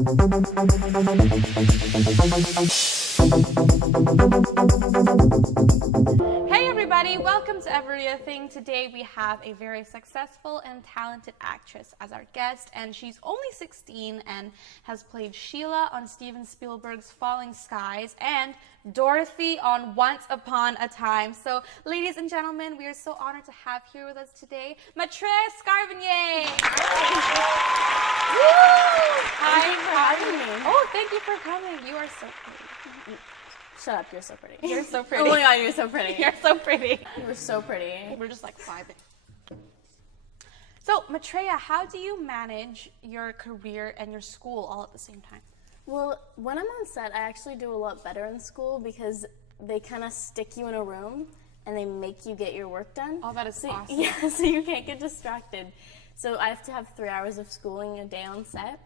Hey everybody, welcome to eveRIAthing. Today we have a very successful and talented actress as our guest, and she's only 16 and has played Sheila on Steven Spielberg's Falling Skies and Dorothy on Once Upon a Time. So ladies and gentlemen, we are so honored to have here with us today Matreya Scarrwener. Hi, how are you? Oh, thank you for coming. You are so pretty. Shut up, you're so pretty. You're so pretty. Oh my god, you're so pretty. You're so pretty. You're so pretty. We're just like vibing. So, Matreya, how do you manage your career and your school all at the same time? Well, when I'm on set, I actually do a lot better in school because they kind of stick you in a room and they make you get your work done. Oh, that is awesome. Yeah, so you can't get distracted. So I have to have 3 hours of schooling a day on set.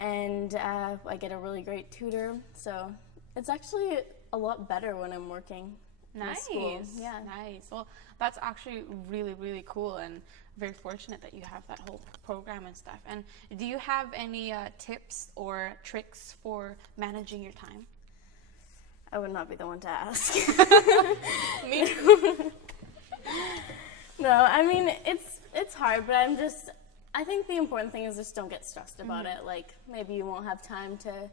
And I get a really great tutor, so it's actually a lot better when I'm working. Nice. In school. Yeah. Nice. Well, that's actually really, really cool, and very fortunate that you have that whole program and stuff. And do you have any tips or tricks for managing your time? I would not be the one to ask. Me too. No, I mean, it's hard, but I think the important thing is just don't get stressed about it. Like, maybe you won't have time to,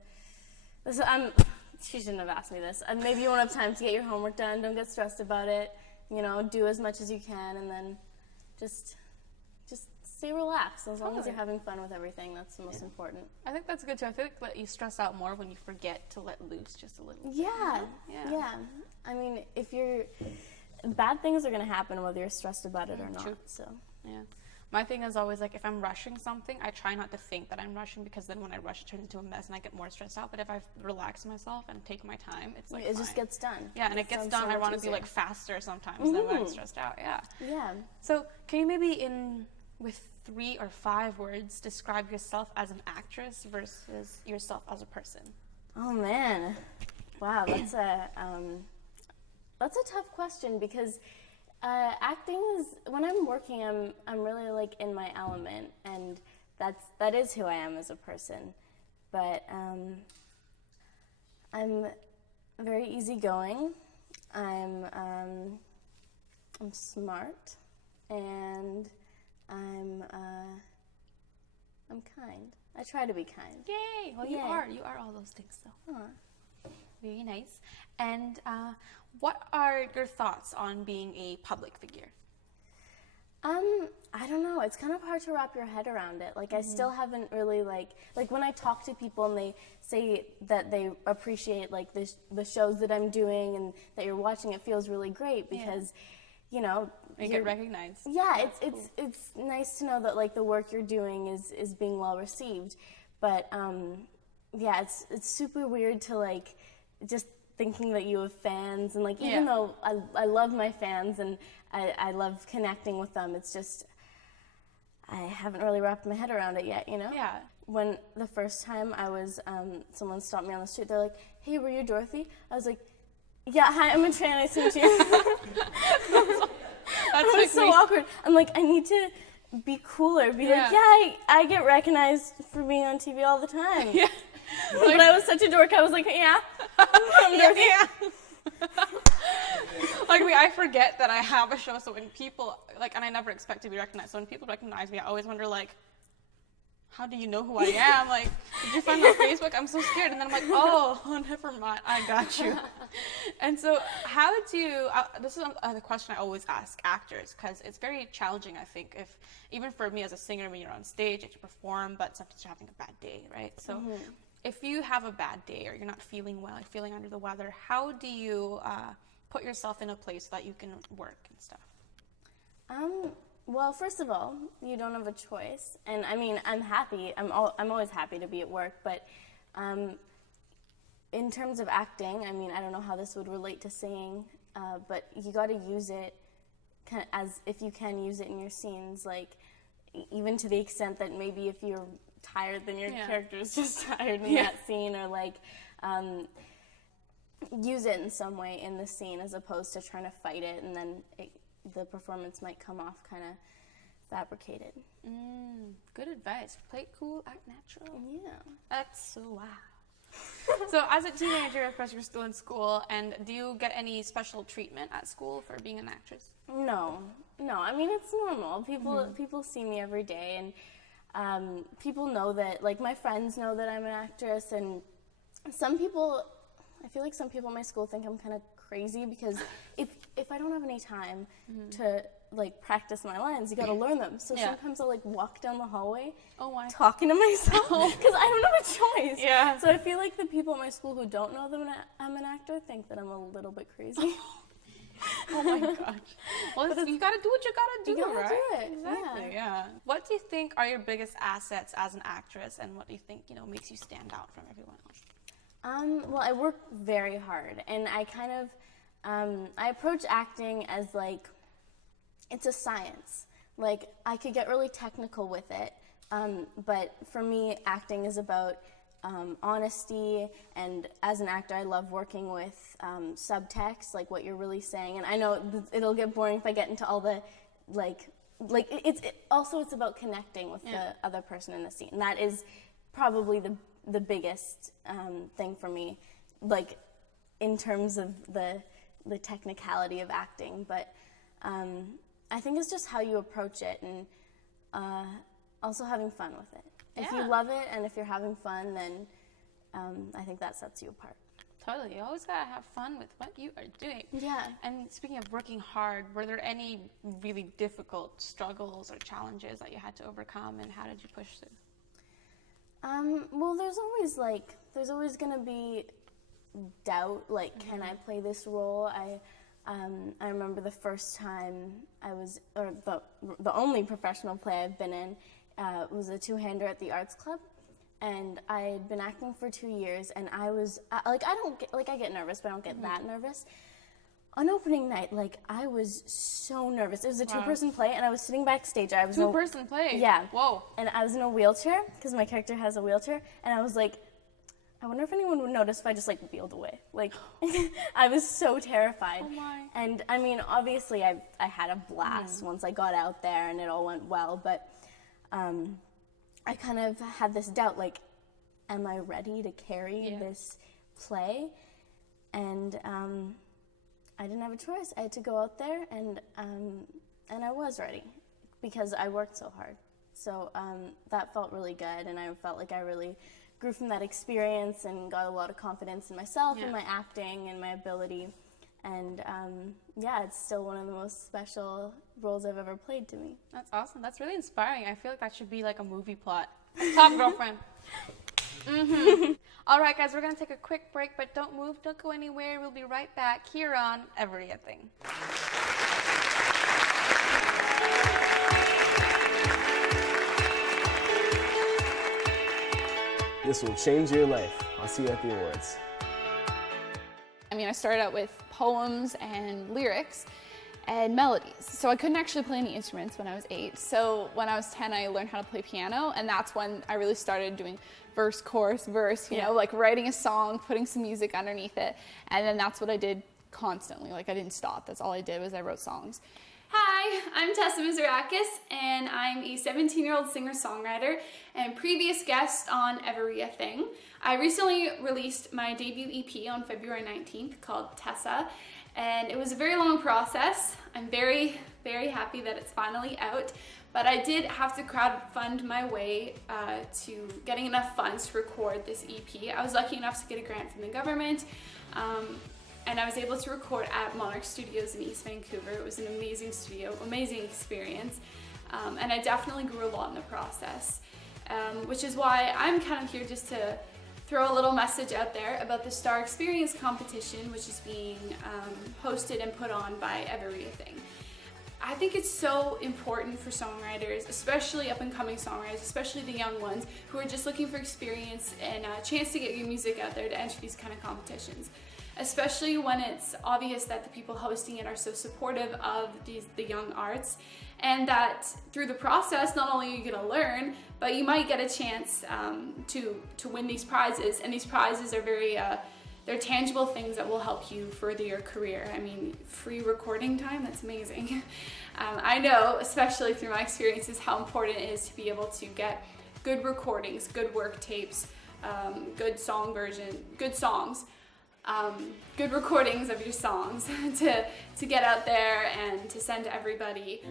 she shouldn't have asked me this. Maybe you won't have time to get your homework done. Don't get stressed about it. You know, do as much as you can, and then just stay relaxed. As long as you're having fun with everything, that's the most important. I think that's good too. I feel like you stress out more when you forget to let loose just a little bit. Yeah. I mean, bad things are going to happen whether you're stressed about it or not. True. So. Yeah. My thing is always like if I'm rushing something, I try not to think that I'm rushing because then when I rush it turns into a mess and I get more stressed out. But if I relax myself and take my time, it's like it just gets done. Yeah, and it gets done. I want to be like faster sometimes than when I'm stressed out. Yeah. Yeah. So can you maybe with 3 or 5 words describe yourself as an actress versus yourself as a person? Oh man, wow, that's a tough question because. Acting is, when I'm working, I'm really like in my element, and that is who I am as a person. But I'm very easygoing. I'm smart, and I'm kind. I try to be kind. Yay! Well, you are all those things, though. Huh. Very nice. And what are your thoughts on being a public figure? I don't know. It's kind of hard to wrap your head around it. Like, I still haven't really, like when I talk to people and they say that they appreciate, like, the shows that I'm doing and that you're watching, it feels really great because, you know... You get recognized. Yeah, it's nice to know that, like, the work you're doing is being well received. But, yeah, it's super weird to, like, just thinking that you have fans, and like even though I love my fans and I love connecting with them, it's just I haven't really wrapped my head around it yet, you know? Yeah. When the first time I was, someone stopped me on the street, they're like, "Hey, were you Dorothy?" I was like, "Yeah, hi, I'm Matreya, nice to meet you." That was so awkward. I'm like, I need to be cooler, be like, I get recognized for being on TV all the time. Yeah. But I was such a dork, I was like, yeah. Like I forget that I have a show, so when people, like, and I never expect to be recognized, so when people recognize me, I always wonder, like, how do you know who I am? Like, did you find me on Facebook? I'm so scared. And then I'm like, oh, never mind, I got you. And so how do, this is the question I always ask actors, because it's very challenging, I think, even for me as a singer, when you're on stage, you have to perform, but sometimes you're having a bad day, right? So if you have a bad day or you're not feeling well, you're feeling under the weather, how do you put yourself in a place so that you can work and stuff? Well, first of all, you don't have a choice, and I mean, I'm happy. I'm always happy to be at work, but in terms of acting, I mean, I don't know how this would relate to singing, but you got to use it as if you can use it in your scenes, like even to the extent that maybe if you're tired, then your character is just tired in that scene, or like use it in some way in the scene as opposed to trying to fight it, and then the performance might come off kind of fabricated. Good advice. Play it cool, act natural. Yeah. That's so wow. So as a teenager, of course, you're still in school, and do you get any special treatment at school for being an actress? No. I mean, it's normal. People see me every day, and people know that, like, my friends know that I'm an actress, and I feel like some people in my school think I'm kind of crazy because if I don't have any time to, like, practice my lines, you gotta learn them. So sometimes I'll, like, walk down the hallway talking to myself because I don't have a choice. Yeah. So I feel like the people at my school who don't know that I'm an actor think that I'm a little bit crazy. Oh my gosh. Well, you gotta do what you gotta do, you gotta right? do it. Exactly, yeah. What do you think are your biggest assets as an actress, and what do you think, makes you stand out from everyone else? Well, I work very hard, and I kind of, I approach acting as, like, it's a science. Like, I could get really technical with it, but for me, acting is about honesty, and as an actor, I love working with subtext, like what you're really saying, and I know it'll get boring if I get into all the, it's about connecting with the other person in the scene. And that is probably the biggest thing for me, like, in terms of the technicality of acting, but I think it's just how you approach it, and also having fun with it. If you love it and if you're having fun, then I think that sets you apart. Totally. You always gotta have fun with what you are doing. Yeah. And speaking of working hard, were there any really difficult struggles or challenges that you had to overcome, and how did you push through? Well, there's always gonna be doubt, like, can I play this role? I remember the first time the only professional play I've been in was a two-hander at the Arts Club, and I had been acting for 2 years, and I was, I get nervous, but I don't get that nervous. On opening night, like, I was so nervous. It was a two-person play, and I was sitting backstage. Two-person play? Yeah. Whoa. And I was in a wheelchair, because my character has a wheelchair, and I was like, I wonder if anyone would notice if I just, like, wheeled away. Like, I was so terrified. Oh my. And, I mean, obviously, I had a blast once I got out there, and it all went well, but I kind of had this doubt, like, am I ready to carry this play? And I didn't have a choice. I had to go out there, and I was ready because I worked so hard. So that felt really good, and I felt like I really grew from that experience and got a lot of confidence in myself and my acting and my ability. And it's still one of the most special roles I've ever played to me. That's awesome. That's really inspiring. I feel like that should be like a movie plot. Top girlfriend. All right, guys, we're going to take a quick break, but don't move, don't go anywhere. We'll be right back here on eveRIAthing. This will change your life. I'll see you at the awards. I mean, I started out with poems and lyrics and melodies. So I couldn't actually play any instruments when I was 8. So when I was 10, I learned how to play piano, and that's when I really started doing verse, chorus, verse, you know, like writing a song, putting some music underneath it. And then that's what I did constantly. Like, I didn't stop. That's all I did was I wrote songs. Hi, I'm Tessa Mizurakis, and I'm a 17-year-old singer-songwriter and previous guest on eveRIAthing. I recently released my debut EP on February 19th called Tessa, and it was a very long process. I'm very, very happy that it's finally out, but I did have to crowdfund my way to getting enough funds to record this EP. I was lucky enough to get a grant from the government, and I was able to record at Monarch Studios in East Vancouver. It was an amazing studio, amazing experience, and I definitely grew a lot in the process, which is why I'm kind of here just to throw a little message out there about the Star Experience competition, which is being hosted and put on by eveRIAthing. I think it's so important for songwriters, especially up-and-coming songwriters, especially the young ones who are just looking for experience and a chance to get your music out there to enter these kind of competitions. Especially when it's obvious that the people hosting it are so supportive of the young arts, and that through the process, not only are you going to learn, but you might get a chance to win these prizes, and these prizes are very they're tangible things that will help you further your career. I mean, free recording time, that's amazing. I know, especially through my experiences, how important it is to be able to get good recordings, good work tapes, good songs, good recordings of your songs to get out there and to send to everybody.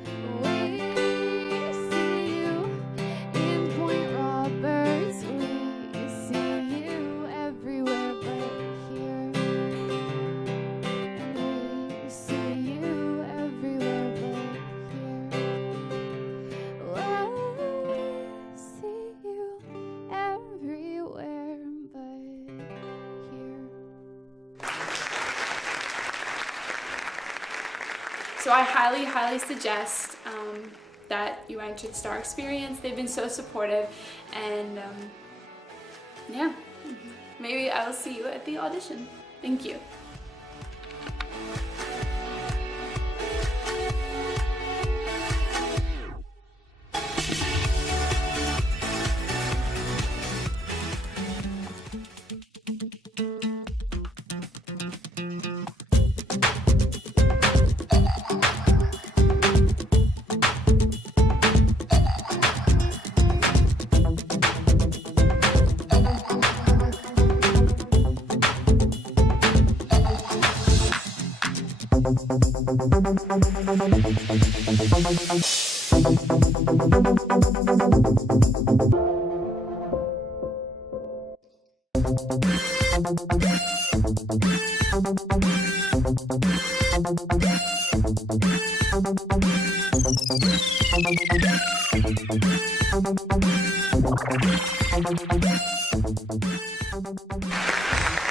So I highly, highly suggest that you enter the Star Experience. They've been so supportive, and yeah, maybe I'll see you at the audition. Thank you.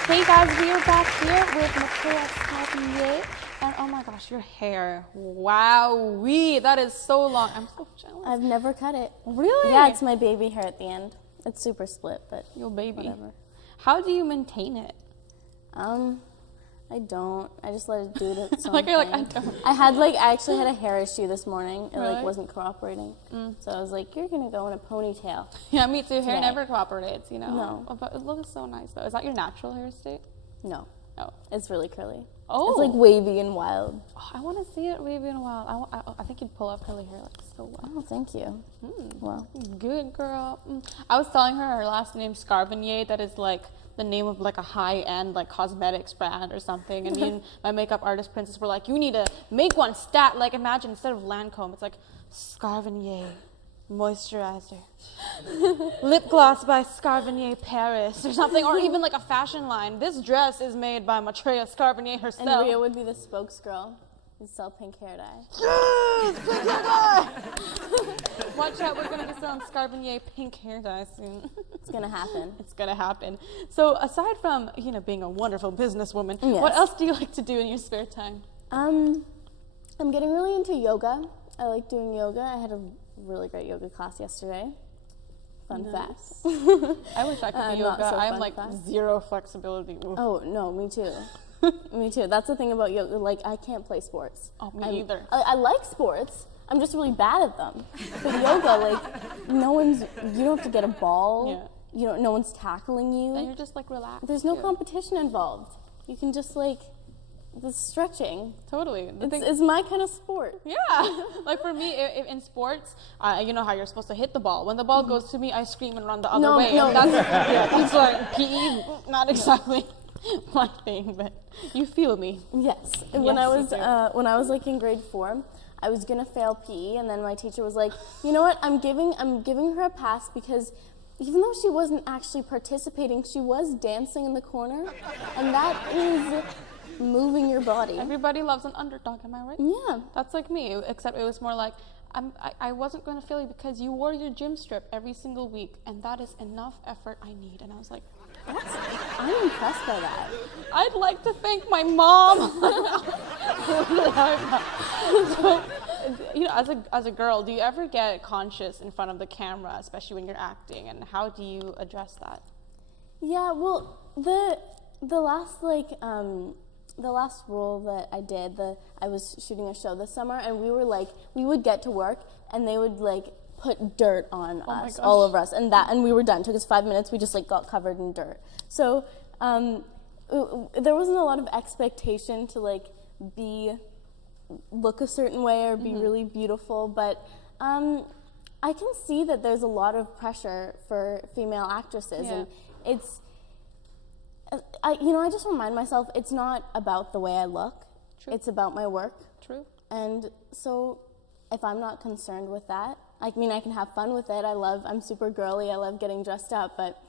Hey guys, we are back here with Matreya Scarrwener, and oh my gosh, your hair, wowee, that is so long. I'm so jealous. I've never cut it. Really? Yeah, it's my baby hair at the end. It's super split, but Your baby. whatever. How do you maintain it? I don't. I just let it do its own Like, you're like, thing. I don't. I actually had a hair issue this morning. It Really? wasn't cooperating. So I was like, you're gonna go in a ponytail. Yeah, me too. Hair Today. never cooperates, you know. No. But it looks so nice though. Is that your natural hair state? No, Oh. it's really curly. Oh. It's like wavy and wild. Oh, I want to see it wavy in a while. I think you'd pull off curly hair like so well. Oh, thank you. Well, Good girl. I was telling her last name's Scarrwener. That is like the name of like a high-end like cosmetics brand or something. And me and my makeup artist Princess were like, you need to make one stat. Like imagine instead of Lancome, it's like Scarrwener moisturizer, lip gloss by Scarrwener Paris or something, or even like a fashion line. This dress is made by Matreya Scarrwener herself. and Ria would be the spokesgirl. You'd sell pink hair dye. Watch out, we're gonna be selling Scarrwener pink hair dye soon. It's gonna happen. It's gonna happen. So aside from being a wonderful businesswoman, Yes. what else do you like to do in your spare time? I'm getting really into yoga. I like doing yoga. I had a really great yoga class yesterday. Fun fact. I wish I could do Not yoga. so I have fun like fact. zero flexibility. Oof. Oh no, me too. Me too. That's the thing about yoga. Like I can't play sports. Oh, me either. I like sports. I'm just really bad at them. But yoga, like you don't have to get a ball. Yeah. No one's tackling And you. you're just like relaxed. There's no too. competition involved. You can just like the stretching. Totally. The thing- It's my kind of sport. Yeah, like for me, in sports, you know how you're supposed to hit the ball. When the ball goes to me, I scream and run the other No, way. no. And that's like PE, not exactly my thing, but you feel me. Yes. Yes, When I you do. when I was like in grade 4, I was gonna fail PE, and then my teacher was like, you know what? I'm giving her a pass because even though she wasn't actually participating, she was dancing in the corner, and that is moving your body. Everybody loves an underdog, am I right? Yeah. That's like me, except it was more like, I wasn't going to fail you because you wore your gym strip every single week, and that is enough effort I need. And I was like, I'm impressed by that. I'd like to thank my mom. So, as a girl, do you ever get conscious in front of the camera, especially when you're acting, and how do you address that? Yeah, well, the last role that I did, I was shooting a show this summer, and we would get to work, and they would like put dirt on us, all over us, and we were done. It took us 5 minutes. We just like got covered in dirt. So there wasn't a lot of expectation to like look a certain way or be really beautiful, but I can see that there's a lot of pressure for female actresses, and it's, I just remind myself it's not about the way I look, it's about my work. True. And so if I'm not concerned with that, I mean, I can have fun with it. I'm super girly, I love getting dressed up, but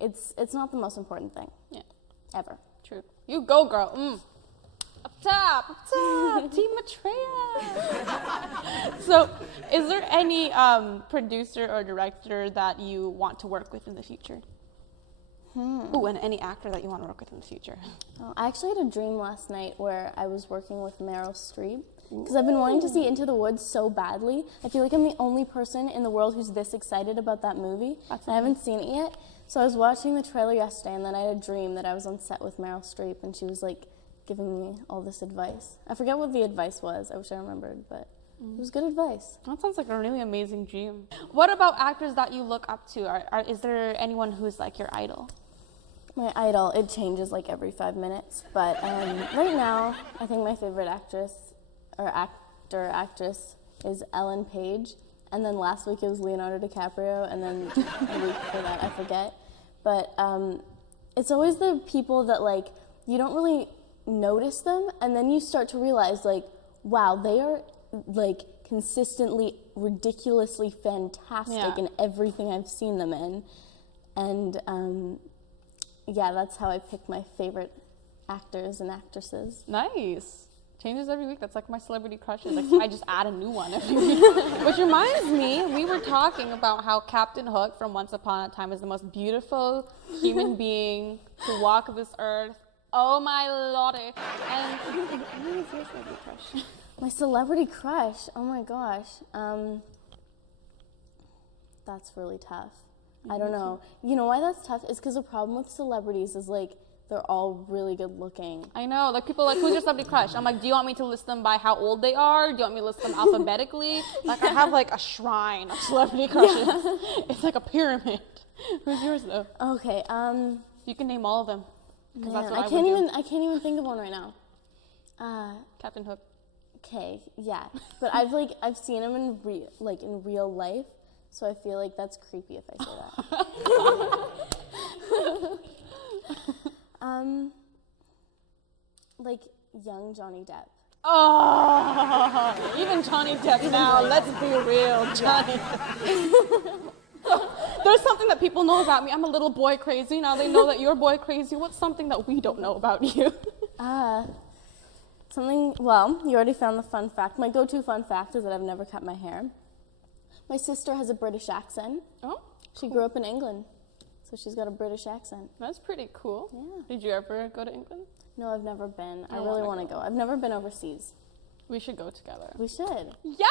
it's not the most important thing. Yeah. Ever. True. You go, girl. Up top, Team Matreya. So, is there any producer or director that you want to work with in the future? Ooh, and any actor that you want to work with in the future? Oh, I actually had a dream last night where I was working with Meryl Streep, because I've been wanting to see Into the Woods so badly. I feel like I'm the only person in the world who's this excited about that movie. I haven't seen it yet. So I was watching the trailer yesterday, and then I had a dream that I was on set with Meryl Streep, and she was like giving me all this advice. I forget what the advice was. I wish I remembered, but it was good advice. That sounds like a really amazing dream. What about actors that you look up to? Is there anyone who's like your idol? My idol, it changes like every 5 minutes, but right now, I think my favorite actress is Ellen Page, and then last week it was Leonardo DiCaprio, and then the week before that, I forget. But it's always the people that like, you don't really notice them, and then you start to realize like, wow, they are like consistently ridiculously fantastic in everything I've seen them in. And yeah, that's how I pick my favorite actors and actresses. Nice. Changes every week. That's like my celebrity crushes. Like I just add a new one every week. Which reminds me, we were talking about how Captain Hook from Once Upon a Time is the most beautiful human being to walk this earth. Oh my lordy. And who is your celebrity crush? My celebrity crush? Oh my gosh. That's really tough. I don't know. You know why that's tough? Is because the problem with celebrities is like, they're all really good looking. I know, like people like, who's your celebrity crush? I'm like, do you want me to list them by how old they are? Do you want me to list them alphabetically? Like I have like a shrine of celebrity crushes. Yeah. It's like a pyramid. Who's yours though? Okay, you can name all of them. Because that's what I can't even think of one right now. Captain Hook. Okay, yeah. But I've seen him in real life, so I feel like that's creepy if I say that. Like young Johnny Depp. Oh, even Johnny Depp now. Let's be real, Johnny. There's something that people know about me. I'm a little boy crazy. Now they know that you're boy crazy. What's something that we don't know about you? Well, you already found the fun fact. My go-to fun fact is that I've never cut my hair. My sister has a British accent. Oh, she grew up in England, so she's got a British accent. That's pretty cool. Yeah. Did you ever go to England? No, I've never been. I really want to go. I've never been overseas. We should go together. We should. Yeah!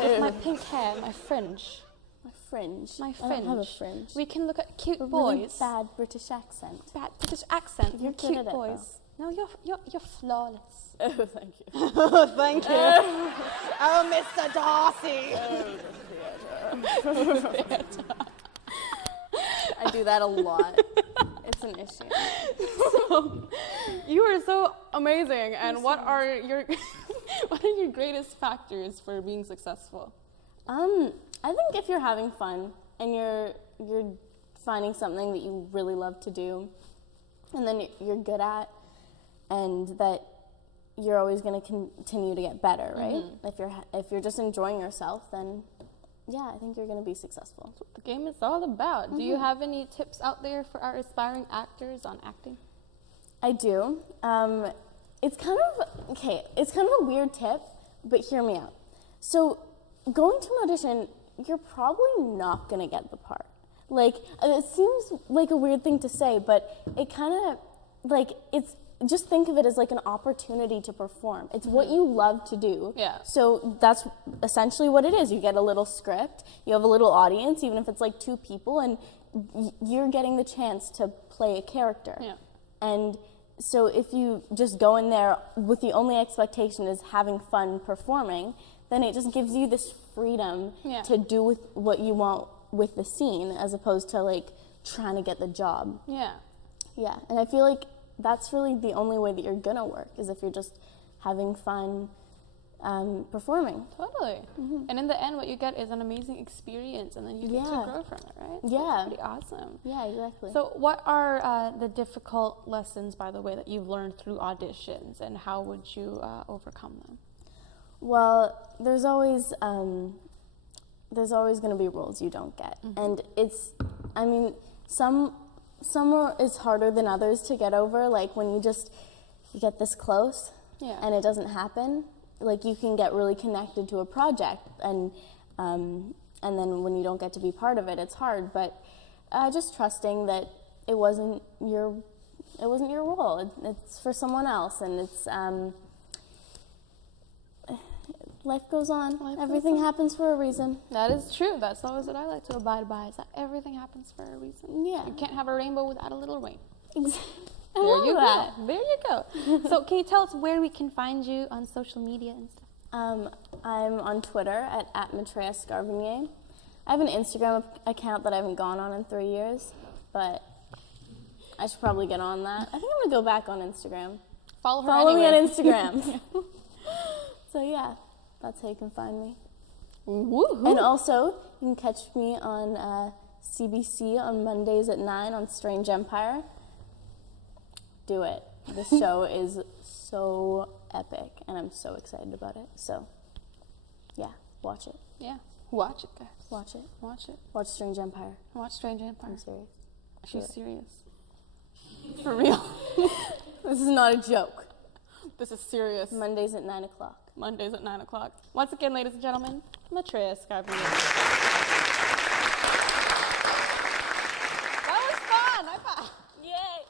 With my pink hair, my fringe. My fringe. My fringe. I don't have a fringe. We can look at cute a boys. Really bad British accent. Bad British accent. You're cute good at boys. it, no, you're flawless. Oh, thank you. Oh, thank you. Oh, Mr. Darcy. I do that a lot. It's an issue. So, you are so amazing. And what are your greatest factors for being successful? I think if you're having fun and you're finding something that you really love to do, and then you're good at, and that you're always going to continue to get better, right? Mm-hmm. If you're just enjoying yourself, then yeah, I think you're going to be successful. That's what the game is all about. Mm-hmm. Do you have any tips out there for our aspiring actors on acting? I do. It's kind of a weird tip, but hear me out. So going to an audition, you're probably not going to get the part. Like, it seems like a weird thing to say, but it kind of, like, it's, just think of it as like an opportunity to perform. It's what you love to do. Yeah. So that's essentially what it is. You get a little script, you have a little audience, even if it's like 2 people, and you're getting the chance to play a character. Yeah. And so if you just go in there with the only expectation is having fun performing, then it just gives you this freedom to do with what you want with the scene, as opposed to like trying to get the job. Yeah. Yeah, and I feel like that's really the only way that you're gonna work, is if you're just having fun performing. Totally. And in the end, what you get is an amazing experience, and then you get to grow from it, right? So Yeah. it's pretty awesome. Yeah, exactly. So what are the difficult lessons, by the way, that you've learned through auditions, and how would you overcome them? Well, there's always going to be roles you don't get, and some it's harder than others to get over. Like when you get this close, and it doesn't happen. Like you can get really connected to a project, and then when you don't get to be part of it, it's hard. But just trusting that it wasn't your role. It's for someone else, and it's. Life goes on. Everything happens for a reason. That is true. That's always what I like to abide by, is that everything happens for a reason. Yeah. You can't have a rainbow without a little rain. I love that. There you go. So can you tell us where we can find you on social media and stuff? I'm on Twitter at Matreya Scarrwener. I have an Instagram account that I haven't gone on in 3 years, but I should probably get on that. I think I'm going to go back on Instagram. Follow me anyway. on Instagram. So yeah, that's how you can find me. Woohoo. And also, you can catch me on CBC on Mondays at 9 on Strange Empire. Do it. This show is so epic, and I'm so excited about it. So, yeah, watch it. Yeah. Watch it, guys. Watch it. Watch it. Watch Strange Empire. Watch Strange Empire. I'm serious. She's serious. For real. This is not a joke. This is serious. Mondays at 9 o'clock. Mondays at 9 o'clock. Once again, ladies and gentlemen, Matreya Scarrwener. That was fun. High five. Yay!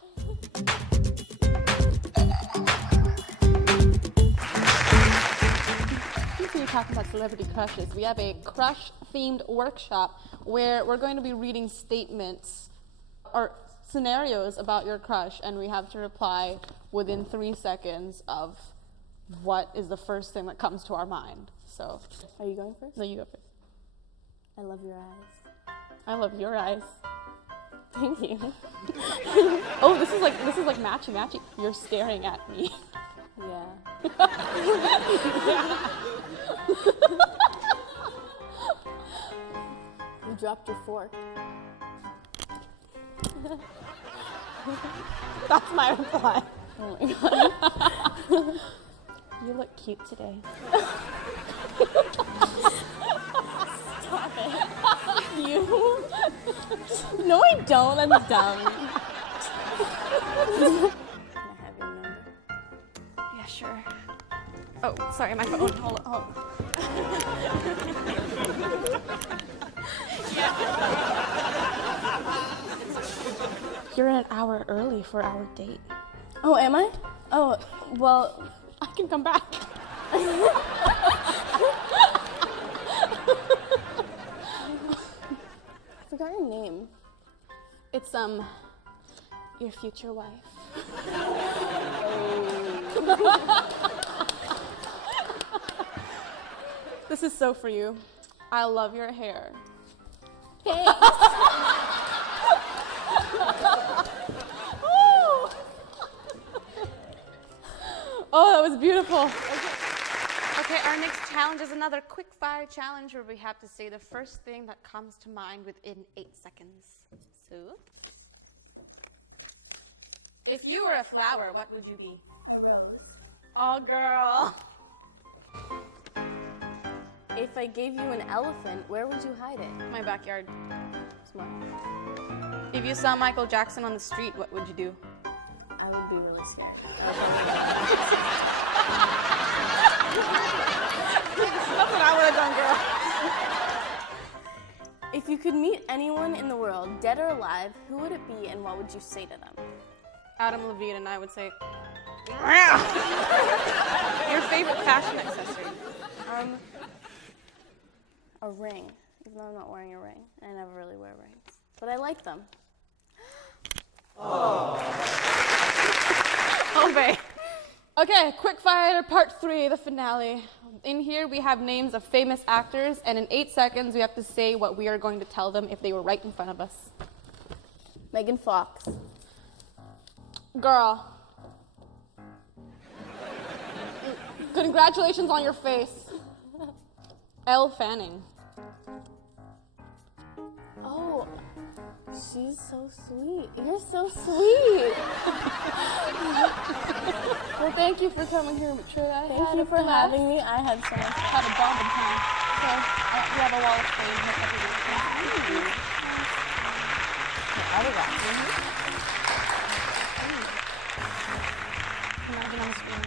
Since we were talking about celebrity crushes, we have a crush-themed workshop where we're going to be reading statements or scenarios about your crush, and we have to reply within 3 seconds of what is the first thing that comes to our mind. So, Are you going first? no, you go first. I love your eyes. I love your eyes. Thank you. Oh, this is like matchy. You're staring at me. Yeah. You dropped your fork. That's my reply. Oh my god. You look cute today. Stop it. You? No, I don't. That's dumb. Can I have your number? Yeah, sure. Oh, sorry, my phone. Hold on. You're an hour early for our date. Oh, am I? Oh, well, I can come back. I forgot your name. It's your future wife. This is so for you. I love your hair. Thanks. Oh, that was beautiful. Okay, our next challenge is another quick fire challenge where we have to say the first thing that comes to mind within 8 seconds. So, if you were a flower, what would you be? A rose. Oh, girl. If I gave you an elephant, where would you hide it? My backyard. Smart. If you saw Michael Jackson on the street, what would you do? I would be really scared. That's what I would have done, girl. If you could meet anyone in the world, dead or alive, who would it be and what would you say to them? Adam Levine, and I would say, your favorite fashion accessory? A ring. Even though I'm not wearing a ring. I never really wear rings. But I like them. Oh, babe. Okay, quick fire part 3, the finale. In here we have names of famous actors, and in 8 seconds we have to say what we are going to tell them if they were right in front of us. Megan Fox. Girl. Congratulations on your face. Elle Fanning. Oh, she's so sweet. You're so sweet. Well, thank you for coming here, Matreya. Thank you for having me. I had so much fun. Had a bomb in time. So, we have a wall of fame. Imagine on the screen.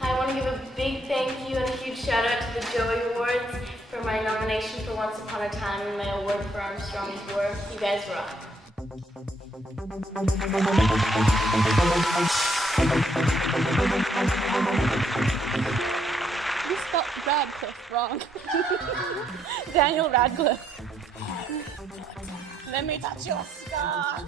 I want to give a big thank you and a huge shout out to the Joey Awards for my nomination for Once Upon a Time and my award for Armstrong tour. You guys rock. You spelled Radcliffe wrong. Daniel Radcliffe. Let me touch your scar.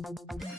Thank you.